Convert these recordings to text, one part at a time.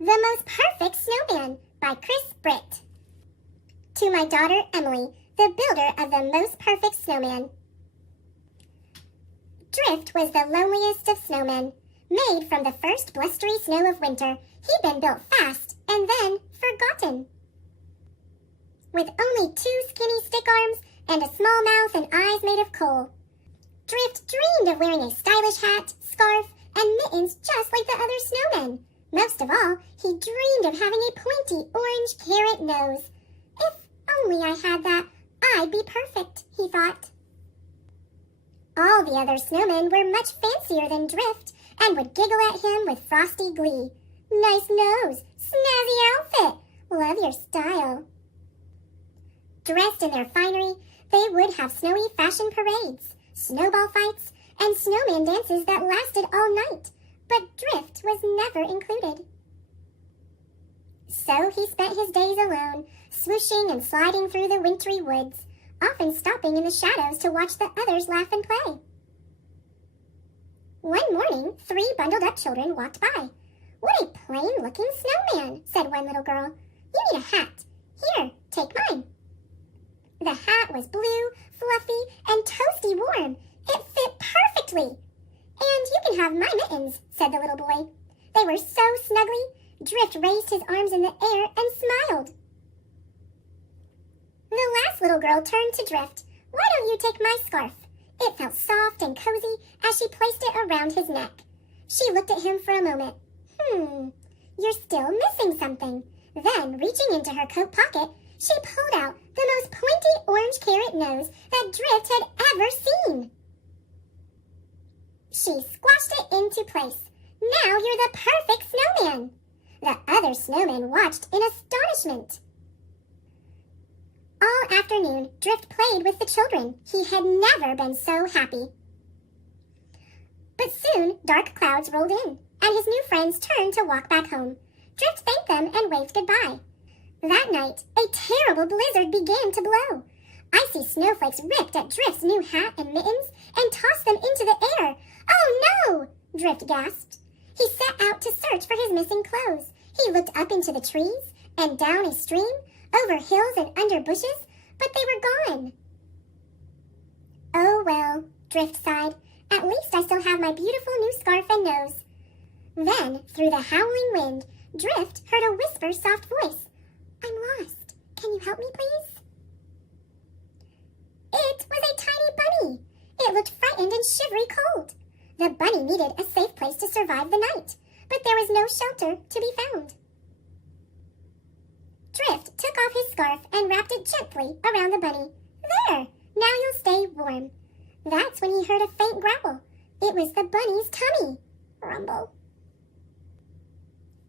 The Most Perfect Snowman by Chris Britt. To my daughter Emily, the builder of the Most Perfect Snowman. Drift was the loneliest of snowmen. Made from the first blustery snow of winter, he'd been built fast and then forgotten. With only 2 skinny stick arms and a small mouth and eyes made of coal, Drift dreamed of wearing a stylish hat, scarf, and mittens just like the other snowmen. Most of all, he dreamed of having a pointy orange carrot nose. If only I had that, I'd be perfect, he thought. All the other snowmen were much fancier than Drift and would giggle at him with frosty glee. Nice nose, snazzy outfit, love your style. Dressed in their finery, they would have snowy fashion parades, snowball fights, and snowman dances that lasted all night. But Drift was never included. So he spent his days alone, swooshing and sliding through the wintry woods, often stopping in the shadows to watch the others laugh and play. One morning, 3 bundled-up children walked by. "What a plain-looking snowman," said one little girl. "You need a hat. Here, take mine." The hat was blue, fluffy, and toasty warm. It fit perfectly. "And you can have my mittens," said the little boy. They were so snuggly, Drift raised his arms in the air and smiled. The last little girl turned to Drift. "Why don't you take my scarf?" It felt soft and cozy as she placed it around his neck. She looked at him for a moment. You're still missing something." Then, reaching into her coat pocket, she pulled out the most pointy orange carrot nose that Drift had ever seen. She squashed it into place. "Now you're the perfect snowman." The other snowmen watched in astonishment. All afternoon, Drift played with the children. He had never been so happy. But soon, dark clouds rolled in, and his new friends turned to walk back home. Drift thanked them and waved goodbye. That night, a terrible blizzard began to blow. Icy snowflakes ripped at Drift's new hat and mittens and tossed them into the air. "Oh no!" Drift gasped. He set out to search for his missing clothes. He looked up into the trees and down a stream, over hills and under bushes, but they were gone. "Oh well," Drift sighed. "At least I still have my beautiful new scarf and nose." Then, through the howling wind, Drift heard a whisper soft voice. "I'm lost. Can you help me, please?" It was a tiny bunny. It looked frightened and shivery cold. The bunny needed a safe place to survive the night, but there was no shelter to be found. Drift took off his scarf and wrapped it gently around the bunny. "There! Now you'll stay warm." That's when he heard a faint growl. It was the bunny's tummy. Rumble.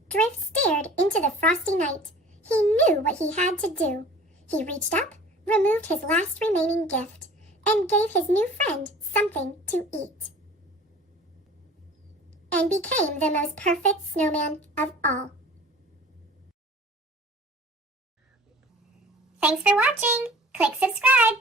Drift stared into the frosty night. He knew what he had to do. He reached up, removed his last remaining gift, and gave his new friend something to eat. And became the most perfect snowman of all. Thanks for watching. Click subscribe